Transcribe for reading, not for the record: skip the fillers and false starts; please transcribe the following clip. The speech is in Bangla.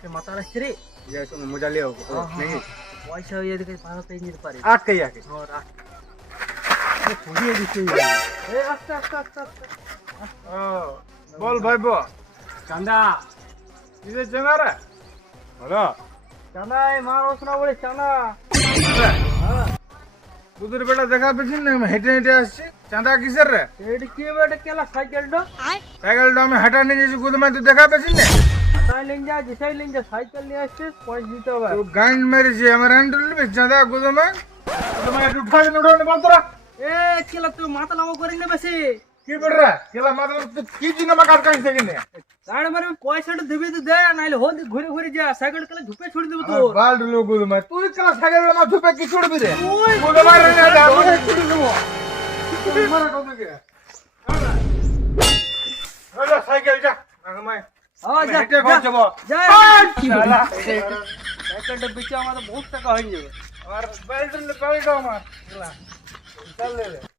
কে মাথা রাখছে রে ये सुन मजा ले आओ नहीं পয়সা হয়ে দিকে ভারতে নিতে পারে आग कही आके পুড়িয়ে দিচ্ছে এই আস্তে আস্তে আস্তে আস্তে बोल भाई बो চাঁদা इधर चला रे बोलो চাঁদা এই মার ওসনা বলে চাঁদা তোদের বেটা দেখা পেছিস না হেঁটে হেঁটে আসছি চাঁদা কিসের রে এটি কি বেটা কেলা সাইকেলটা সাইকেলটা আমি হাঁটা নিয়ে যাচ্ছি গুদমায় তুই দেখা পেছিস না তাই লেন যা যেসাই লেন যা সাইকেল নিয়ে আসছিস পয়সা দিতে হবে তো গান মেরেছি আমার হ্যান্ডেল নেবে চাঁদা গুদমায় গুদমায় একটু উঠাকে উঠানে বল তোরা এ কেলা তুই মাথা নামো করে নে বেশি কি বেড়া কেলা মাথা তুই কি দিন আমার কাজ কাজ থেকে নে তাড় মারে পয়সাটা দিবি তো দে নাইলে হল ঘুরে ঘুরে যা সাইকেল কেলা ঝুপে ছুড়ে দেব তো বাল ঢুলো গুদমায় তুই কেলা সাইকেল আমার ঝুপে কি ছুড়বি রে ওই গুদমায় রে না ওই ছুড়ে দেব মারা কত কে হলো সাইকেল যা গামায় যা হেঁটে ঘর যাবো যা শালা সাইকেলটা বেচে আমাদের বহুত টাকা হয়ে যাবে আর বেল্ট আমার চল লে